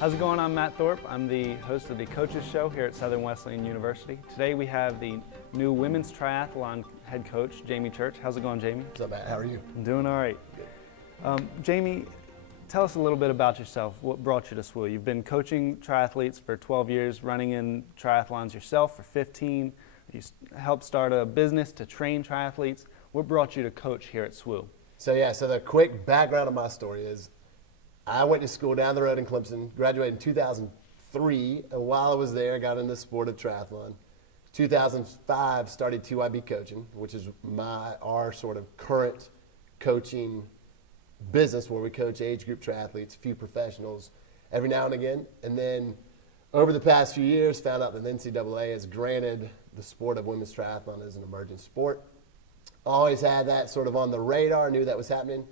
How's it going? I'm Matt Thorpe. I'm the host of the Coaches Show here at Southern Wesleyan University. Today we have the new women's triathlon head coach, Jamie Church. How's it going, Jamie? What's up, Matt? How are you? I'm doing all right. Jamie, tell us a little bit about yourself. What brought you to SWU? You've been coaching triathletes for 12 years, running in triathlons yourself for 15. You helped start a business to train triathletes. What brought you to coach here at SWU? So the quick background of my story is I went to school down the road in Clemson, graduated in 2003, and while I was there, I got into the sport of triathlon. 2005, started TYB coaching, which is our sort of current coaching business where we coach age group triathletes, a few professionals every now and again. And then over the past few years, found out that the NCAA has granted the sport of women's triathlon as an emerging sport. Always had that sort of on the radar, knew that was happening.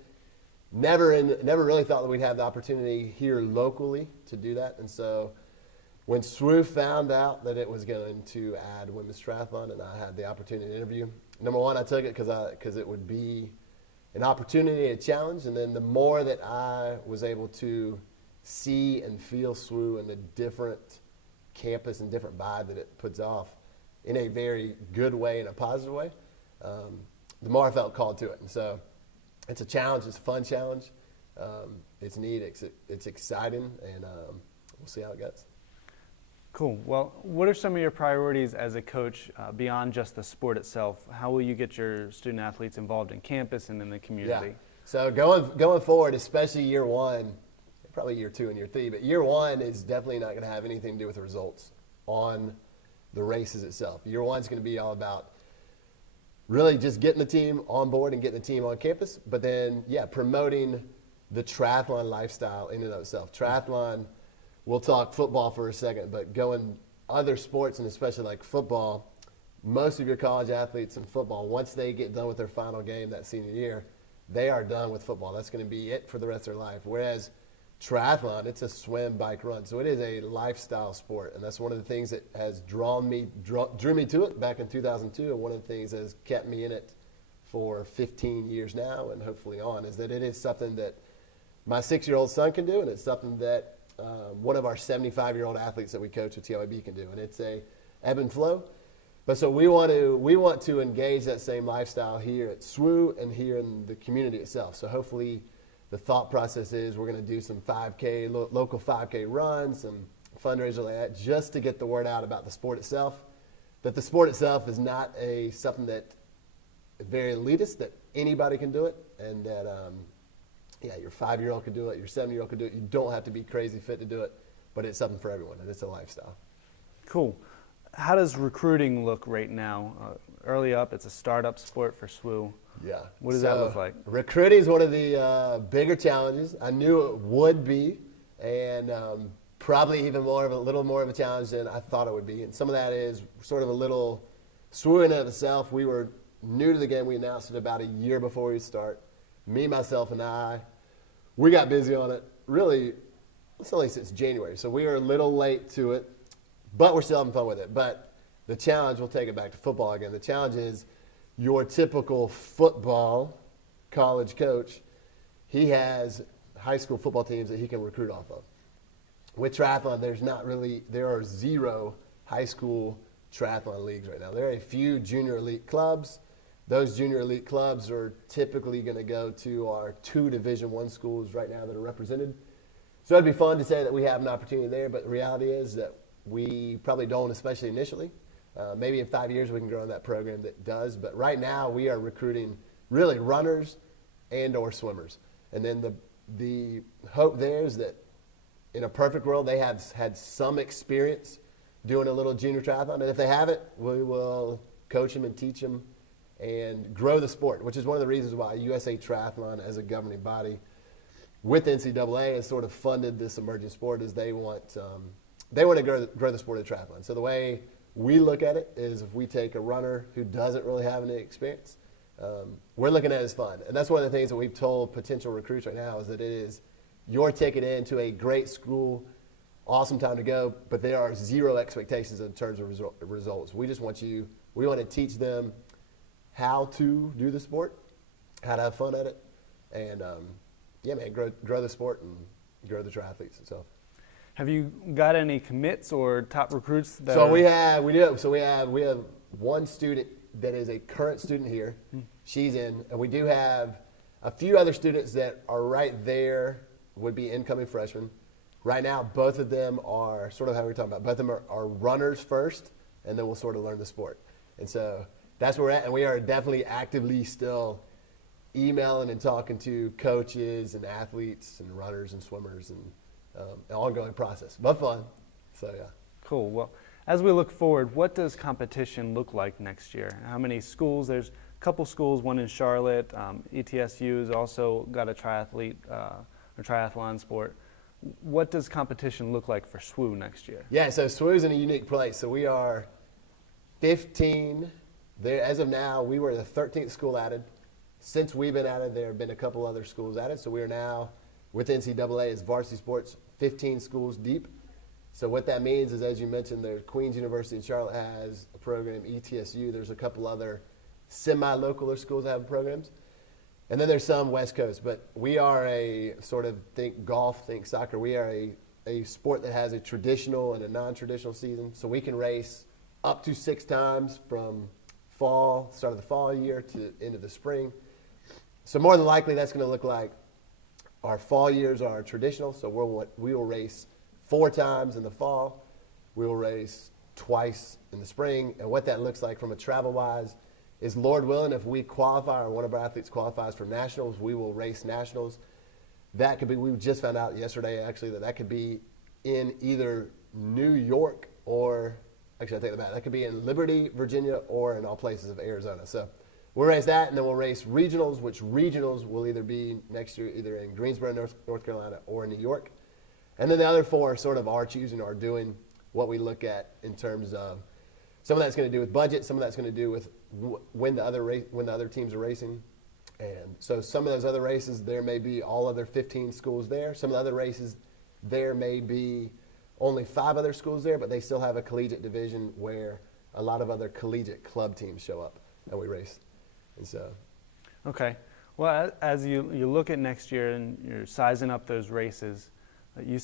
Never really thought that we'd have the opportunity here locally to do that. And so when SWU found out that it was going to add women's triathlon and I had the opportunity to interview, number one, I took it because it would be an opportunity, a challenge. And then the more that I was able to see and feel SWU and the different campus and different vibe that it puts off in a very good way, in a positive way, the more I felt called to it. And so it's a challenge. It's a fun challenge. It's neat. It's exciting, and we'll see how it goes. Cool. Well, what are some of your priorities as a coach beyond just the sport itself? How will you get your student athletes involved in campus and in the community? Yeah. So going forward, especially year one, probably year two and year three, but year one is definitely not going to have anything to do with the results on the races itself. Year one is going to be all about really just getting the team on board and getting the team on campus, but then, promoting the triathlon lifestyle in and of itself. Triathlon, we'll talk football for a second, but going other sports, and especially like football, most of your college athletes in football, once they get done with their final game that senior year, they are done with football. That's going to be it for the rest of their life. Whereas triathlon, it's a swim, bike, run. So it is a lifestyle sport, and that's one of the things that has drew me to it back in 2002, and one of the things that has kept me in it for 15 years now and hopefully on, is that it is something that my 6-year-old son can do, and it's something that one of our 75-year-old athletes that we coach at TYB can do, and it's a ebb and flow. But so we want to engage that same lifestyle here at SWU and here in the community itself. So hopefully the thought process is we're going to do some 5K, local 5K runs, some fundraisers like that, just to get the word out about the sport itself. That the sport itself is not something that very elitist, that anybody can do it, and that your 5-year-old can do it, your 7-year-old can do it. You don't have to be crazy fit to do it, but it's something for everyone, and it's a lifestyle. Cool. How does recruiting look right now? Early up, it's a startup sport for SWU. Yeah. What does that look like? Recruiting is one of the bigger challenges. I knew it would be, and probably even a little more of a challenge than I thought it would be. And some of that is sort of a little SWU in and of itself. We were new to the game. We announced it about a year before we start. Me, myself, and I, we got busy on it really, it's only since January. So we were a little late to it, but we're still having fun with it. But the challenge, we'll take it back to football again. The challenge is your typical football college coach, he has high school football teams that he can recruit off of. With triathlon, there are 0 high school triathlon leagues right now. There are a few junior elite clubs. Those junior elite clubs are typically going to go to our 2 Division I schools right now that are represented. So it'd be fun to say that we have an opportunity there, but the reality is that we probably don't, especially initially. Maybe in 5 years we can grow in that program that does, but right now we are recruiting really runners and or swimmers. And then the hope there is that in a perfect world they have had some experience doing a little junior triathlon, and if they haven't, we will coach them and teach them and grow the sport, which is one of the reasons why USA Triathlon as a governing body with NCAA has sort of funded this emerging sport, is they want to grow the sport of triathlon. So the way we look at it is, if we take a runner who doesn't really have any experience, we're looking at it as fun. And that's one of the things that we've told potential recruits right now, is that it is your ticket into a great school, awesome time to go, but there are 0 expectations in terms of results. We just want to teach them how to do the sport, how to have fun at it, and grow the sport and grow the triathletes itself. Have you got any commits or top recruits that So are, we have one student that is a current student here. She's in, and we do have a few other students that are right there, would be incoming freshmen. Right now, both of them are sort of how we were talking about. Both of them are runners first, and then we'll sort of learn the sport. And so that's where we're at, and we are definitely actively still emailing and talking to coaches and athletes and runners and swimmers, and an ongoing process, but fun. So yeah. cool. Well, as we look forward, what does competition look like next year? How many schools? There's a couple schools, one in Charlotte. ETSU has also got a triathlon sport. What does competition look like for SWU next year? Yeah, so SWU's in a unique place. So we are 15. There, as of now, we were the 13th school added. Since we've been added, there have been a couple other schools added. So we are now, with NCAA as varsity sports, 15 schools deep. So what that means is, as you mentioned, there's Queens University in Charlotte has a program, ETSU. There's a couple other semi-localer schools that have programs. And then there's some West Coast. But we are a sort of, think golf, think soccer. We are a sport that has a traditional and a non-traditional season. So we can race up to 6 times from start of the fall year to end of the spring. So more than likely that's going to look like our fall years are traditional. So we will race 4 times in the fall. We will race twice in the spring. And what that looks like from a travel-wise is, Lord willing, if we qualify or one of our athletes qualifies for nationals, we will race nationals. That could be, we just found out yesterday actually that could be in either New York or, actually I take that back, that could be in Liberty, Virginia, or in all places of Arizona. So we'll race that, and then we'll race regionals, which regionals will either be next year either in Greensboro, North Carolina, or in New York. And then the other 4 sort of are choosing or doing what we look at in terms of, some of that's going to do with budget, some of that's going to do with when the other teams are racing. And so some of those other races, there may be all other 15 schools there. Some of the other races, there may be only 5 other schools there, but they still have a collegiate division where a lot of other collegiate club teams show up and we race. And so. Okay. Well, as you look at next year and you're sizing up those races, you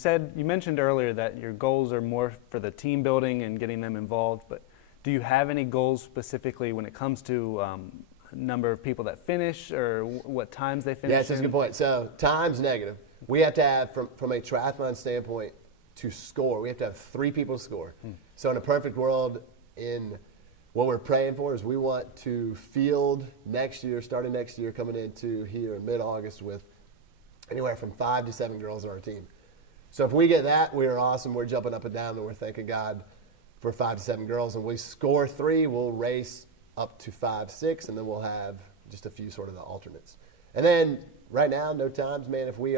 mentioned earlier that your goals are more for the team building and getting them involved, but do you have any goals specifically when it comes to number of people that finish or what times they finish? Yeah, that's a good point. So time's negative. We have to have, from a triathlon standpoint, to score, we have to have 3 people score. So in a perfect world, in what we're praying for is we want to field next year, starting next year, coming into here in mid-August with anywhere from 5 to 7 girls on our team. So if we get that, we're awesome. We're jumping up and down and we're thanking God for 5 to 7 girls. And we score 3, we'll race up to 5, 6, and then we'll have just a few sort of the alternates. And then right now, no times, man. If we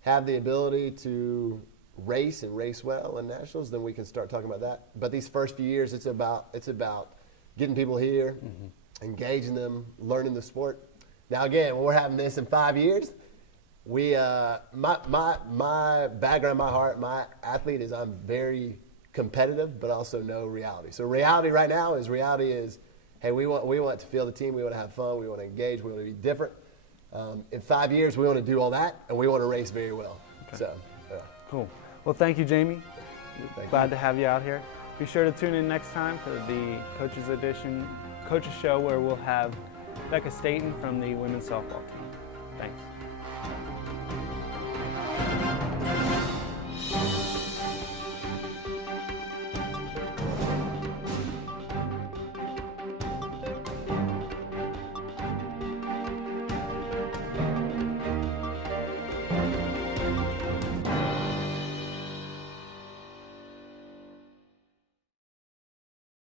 have the ability to race and race well in nationals, then we can start talking about that. But these first few years, it's about getting people here, engaging them, learning the sport. Now again, when we're having this in 5 years, my background, my heart, my athlete is I'm very competitive, but also know reality. So reality right now is, hey, we want to feel the team, we want to have fun, we want to engage, we want to be different. In 5 years, we want to do all that, and we want to race very well. Okay. So, yeah. Cool. Well, thank you, Jamie. Glad to have you out here. Be sure to tune in next time for the Coaches Edition Coaches Show, where we'll have Becca Staten from the women's softball team. Thanks.